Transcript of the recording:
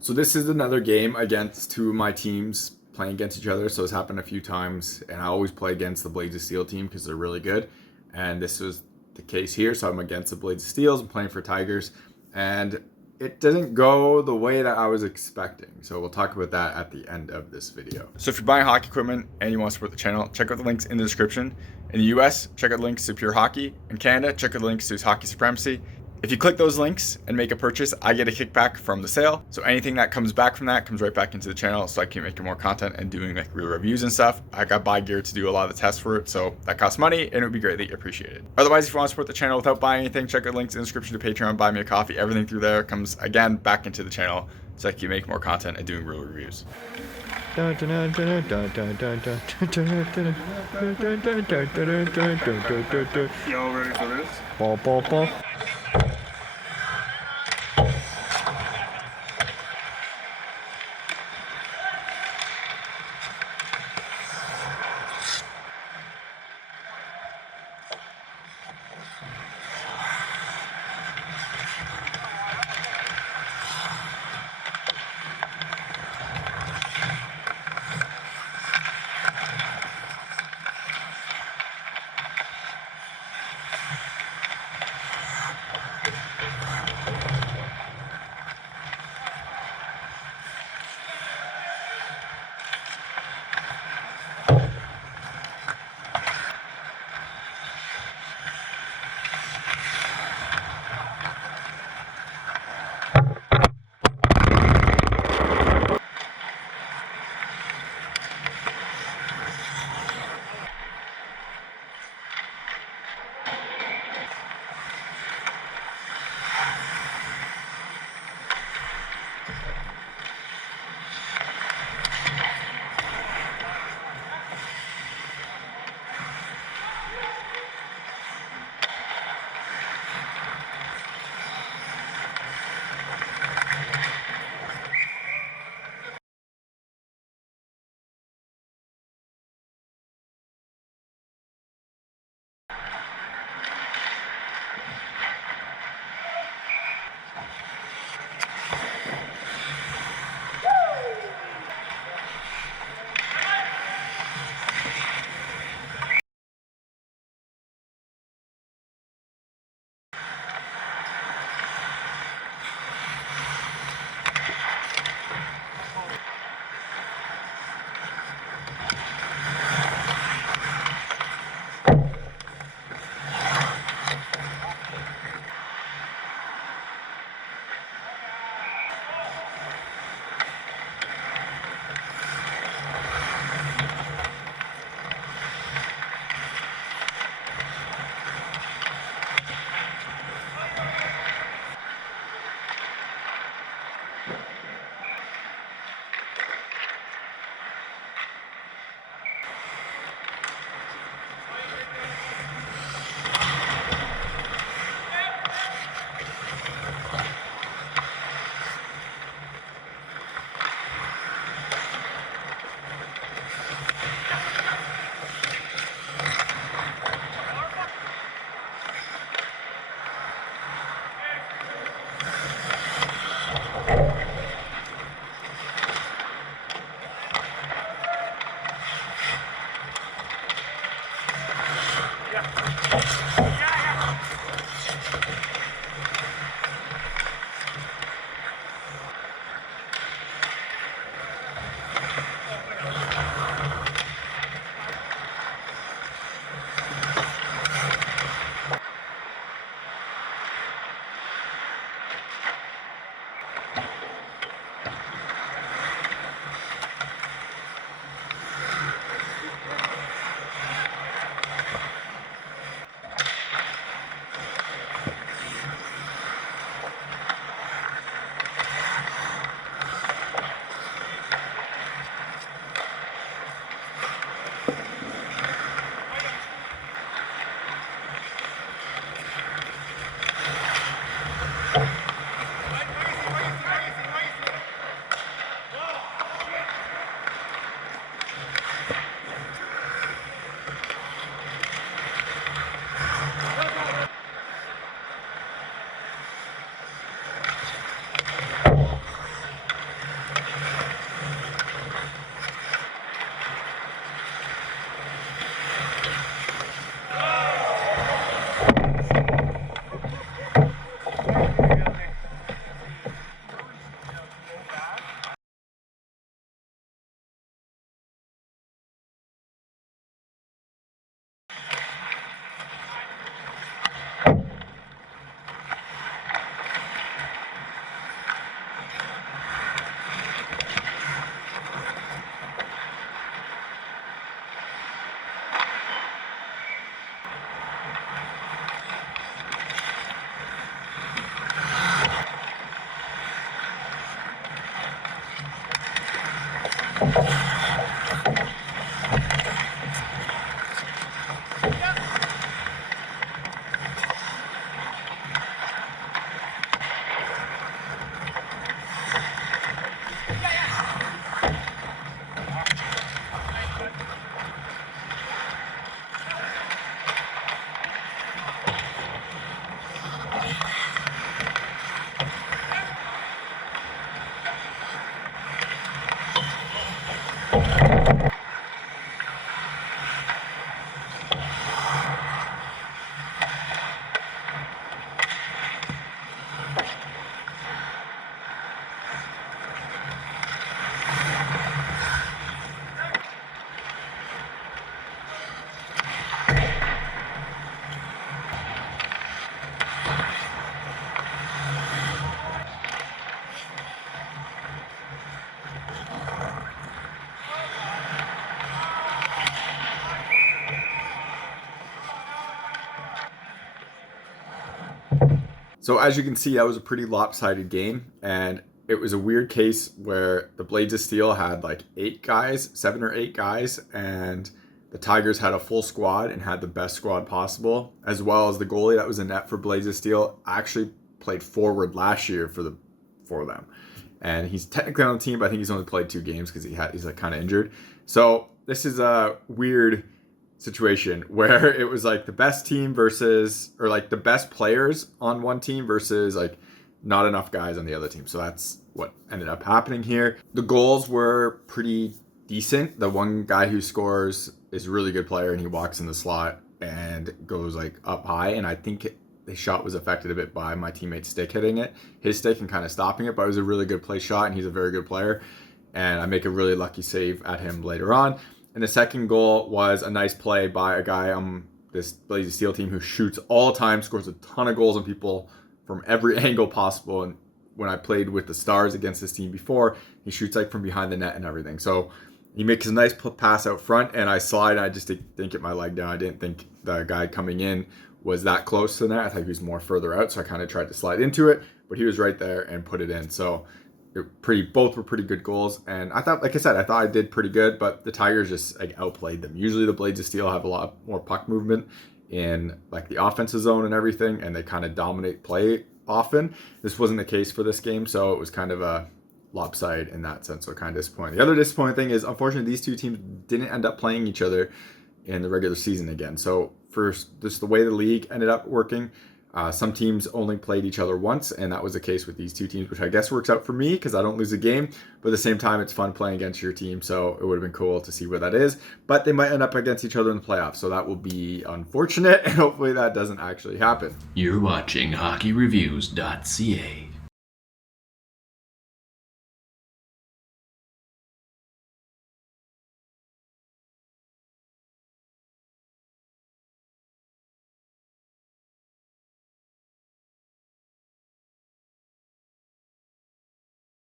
So this is another game against two of my teams playing against each other. So it's happened a few times, and I always play against the Blades of Steel team because they're really good. And this was the case here. So I'm against the Blades of Steels. I'm playing for Tigers, and it didn't go the way that I was expecting. So we'll talk about that at the end of this video. So if you're buying hockey equipment and you want to support the channel, check out the links in the description. In the US, check out links to Pure Hockey. In Canada, check out the links to Hockey Supremacy. If you click those links and make a purchase, I get a kickback from the sale. So anything that comes back from that comes right back into the channel, so I keep making more content and doing like real reviews and stuff. I got buy gear to do a lot of the tests for it, so that costs money and it would be greatly appreciated. Otherwise, if you want to support the channel without buying anything, check out the links in the description to Patreon, buy me a coffee. Everything through there comes again back into the channel, so I keep making more content and doing real reviews. Y'all ready for this? Ball, ball, ball. So as you can see, that was a pretty lopsided game, and it was a weird case where the Blades of Steel had like 7 or 8 guys, and the Tigers had a full squad and had the best squad possible, as well as the goalie that was in net for Blades of Steel actually played forward last year for them. And he's technically on the team, but I think he's only played 2 games because he's like kind of injured. So this is a weird situation where it was like the best team versus, or like the best players on one team versus like not enough guys on the other team. So that's what ended up happening here. The goals were pretty decent. The one guy who scores is a really good player, and he walks in the slot and goes like up high, and I think the shot was affected a bit by my teammate's stick hitting it, his stick, and kind of stopping it, but it was a really good play shot, and he's a very good player, and I make a really lucky save at him later on. And the second goal was a nice play by a guy on this Blaze of Steel team who shoots all the time, scores a ton of goals on people from every angle possible. And when I played with the Stars against this team before, he shoots like from behind the net and everything. So he makes a nice pass out front, and I slide, and I just didn't get my leg down. I didn't think the guy coming in was that close to the net. I thought he was more further out, so I kind of tried to slide into it, but he was right there and put it in. So both were pretty good goals, and I thought, like I said, I thought I did pretty good, but the Tigers just like outplayed them. Usually the Blades of Steel have a lot more puck movement in like the offensive zone and everything, and they kind of dominate play often. This wasn't the case for this game, so it was kind of a lopsided in that sense, so kind of disappointing. The other disappointing thing is, unfortunately, these two teams didn't end up playing each other in the regular season again. So first, just the way the league ended up working, some teams only played each other once, and that was the case with these two teams, which I guess works out for me because I don't lose a game. But at the same time, it's fun playing against your team, so it would have been cool to see where that is. But they might end up against each other in the playoffs, so that will be unfortunate, and hopefully that doesn't actually happen. You're watching HockeyReviews.ca.